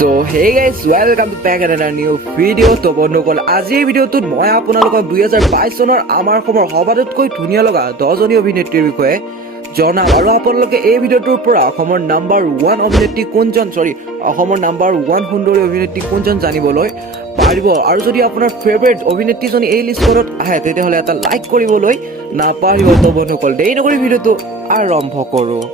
So hey guys, welcome back at another new video. তো বন্ধুসকল আজি এই ভিডিওটোত মই আপোনালোকক 2022 চনৰ আমাৰ অসমৰ সবাতোতকৈ ধুনীয়া লগা 10 জনী অভিনেত্ৰীৰ বিষয়ে জনাম আৰু আপোনালোকে এই ভিডিওটোৰ পৰা অসমৰ নাম্বাৰ 1 অভিনেত্ৰী কোনজন অসমৰ নাম্বাৰ 1 সুন্দৰী অভিনেত্ৰী কোনজন জানিবলৈ পাৰিব আৰু যদি আপোনাৰ ফেভাৰিট অভিনেত্ৰীজনী এই লিষ্টত আহে তেতিয়াহলে এটা লাইক কৰিবলৈ নাপাহৰিব। তো বন্ধুসকল দেৰি নকৰি ভিডিওটো আৰম্ভ কৰোঁ।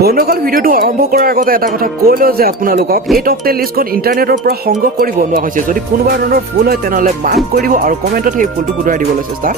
বন্ধুসকল ভিডিওটো আৰম্ভ কৰাৰ আগতে এটা কথা কৈ লওঁ যে আপোনালোকক এই টপ 10 লিষ্টখন ইন্টাৰনেটৰ পৰা সংগ্ৰহ কৰি বনোৱা হৈছে। যদি কোনোবা ধৰণৰ ভুল হয় তেনেহলে মাৰ্ক কৰিব আৰু কমেন্টত সেই ভুলটো শুধৰাই দিবলৈ চেষ্টা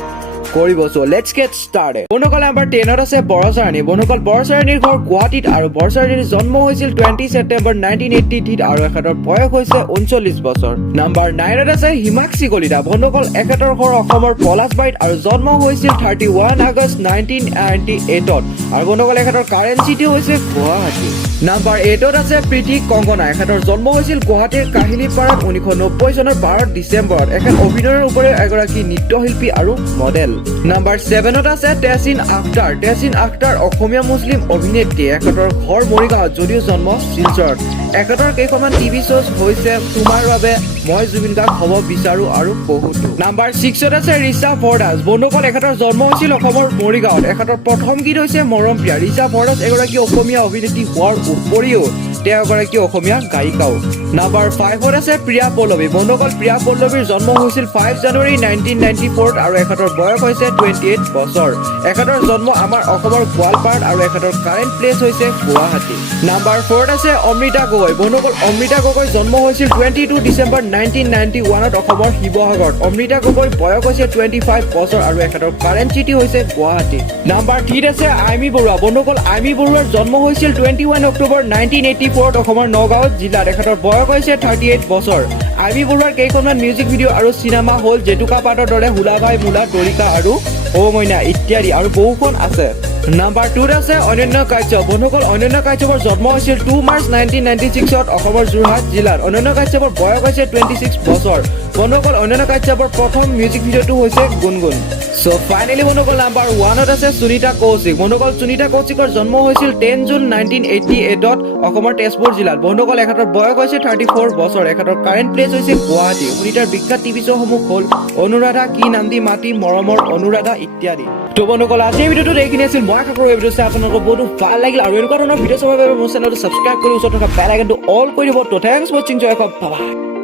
কৰিব। So let's get started. বন্ধুসকল নাম্বাৰ 10 ত আছে বৰচাৰণী। বন্ধুসকল বৰচাৰণীৰ ঘৰ গুৱাহাটীত আৰু বৰচাৰণীৰ জন্ম হৈছিল 20 ছেপ্টেম্বৰ 1980 আৰু এখেতৰ বয়স হৈছে 39 বছৰ। নাম্বাৰ 9 ত আছে হিমাক্ষী কলিতা। বন্ধুসকল এখেতৰ ঘৰ অসমৰ পলাশবাৰীত আৰু জন্ম হৈছিল 31 আগষ্ট 1998 আৰু বন্ধুসকল এখেতৰ কাৰেণ্ট চিটি হৈছে গুৱাহাটী। নাম্বাৰ 8 ত আছে প্ৰীতি কংকনা। এখেতৰ জন্ম হৈছিল গুৱাহাটীৰ কাহিলীপাৰাত 1990 চনৰ 12 ডিচেম্বৰত। এখেত অভিনয়ৰ উপৰিও এগৰাকী নৃত্যশিল্পী আৰু মডেল। নাম্বাৰ 7 ত আছে তেহচিন আখতাৰ। তেহচিন আখতাৰ অসমীয়া মুছলিম অভিনেত্ৰী। এখেতৰ ঘৰ মৰিগাঁৱত যদিও জন্ম শিলচৰত। এখেতৰ কেইখনমান টিভি শ্ব'জ হৈছে তোমাৰ বাবে, মই জুবিন গাৰ্গ হ'ব বিচাৰো আৰু বহুতো। নাম্বাৰ 6 ত আছে ৰিচা ভৰদাস। বন্ধুসকল এখেতৰ জন্ম হৈছিল অসমৰ মৰিগাঁৱত। এখেতৰ প্ৰথম গীত হৈছে মৰম প্ৰিয়া। ৰিচা ভৰদাস এগৰাকী অসমীয়া অভিনেত্ৰী হোৱাৰ উপৰিও তেওঁ এগৰাকী অসমীয়া গায়িকাও। নাম্বাৰ 5 ত আছে প্ৰিয়া পল্লৱী। বন্ধুসকল প্ৰিয়া পল্লৱীৰ জন্ম হৈছিল 5 জানুৱাৰী 1994 আৰু এখেতৰ বয়স হৈছে 28 বছৰ। এখেতৰ জন্ম আমাৰ অসমৰ গোৱালপাৰাত আৰু এখেতৰ কাৰেণ্ট প্লেচ হৈছে গুৱাহাটী। নাম্বাৰ 4 ত আছে অমৃতা গগৈ। বন্ধুসকল অমৃতা গগৈ জন্ম হৈছিল 22 ডিচেম্বৰ 1991 অসমৰ শিৱসাগৰত। অমৃতা গগৈৰ বয়স হৈছে 25 বছৰ আৰু এখেতৰ কাৰেণ্ট চিটি হৈছে গুৱাহাটী। নাম্বাৰ 3 ত আছে আইমি বৰুৱা। বন্ধুসকল আইমি বৰুৱাৰ জন্ম হৈছিল 21 অক্টোবৰ 1984 অসমৰ নগাঁও জিলাত। এখেতৰ বয়স হৈছে 38 বছৰ। আইমি বৰুৱাৰ কেইখনমান মিউজিক ভিডিঅ' আৰু চিনেমা হ'ল জেতুকা পাতৰ দৰে, হুলাভাই মোলা, তৰিকা আৰু ও মইনা ইত্যাদি আৰু বহুখন আছে। নাম্বাৰ 2 ত আছে অনন্য কাশ্যপ। বন্ধুসকল অনন্য কাশ্যপৰ জন্ম হৈছিল 2 মাৰ্চ 1996 অসমৰ যোৰহাট জিলাত। অনন্য কাশ্যপৰ বয়স হৈছে 26 বছৰ। বন্ধুসকল অনন্য কাশ্যপৰ প্ৰথম মিউজিক ভিডিঅ'টো হৈছে গুণগুণ। সো ফাইনেলি বন্ধুসকল নাম্বাৰ 1 ত আছে সুনিতা কৌশিক। বন্ধুসকল সুনিতা কৌশিকৰ জন্ম হৈছিল 10 জুন 1988 অসমৰ তেজপুৰ জিলাত। বন্ধুসকল এখেতৰ বয়স হৈছে 34 বছৰ। এখেতৰ কাৰেণ্ট প্লেচ হৈছে গুৱাহাটী। সুনিতাৰ বিখ্যাত টিভি শ্ব'সমূহ হ'ল অনুৰাধা, কি নাম দি মাতি, মৰমৰ অনুৰাধা ইত্যাদি। তো বন্ধুসকল আজি এই ভিডিঅ'টোত এইখিনি আছিল। মই আশা কৰোঁ এই ভিডিঅ' চাই আপোনালোকৰ বহুত ভাল লাগিল আৰু এনেকুৱা ধৰণৰ ভিডিঅ' চাবৰ বাবে মোৰ চেনেলটো ছাবস্ক্ৰাইব কৰি ওচৰত থকা বেল আইকনটো অল কৰি দিব। তো থেংকছ ফৰ ৱাচিং, জয় বাই।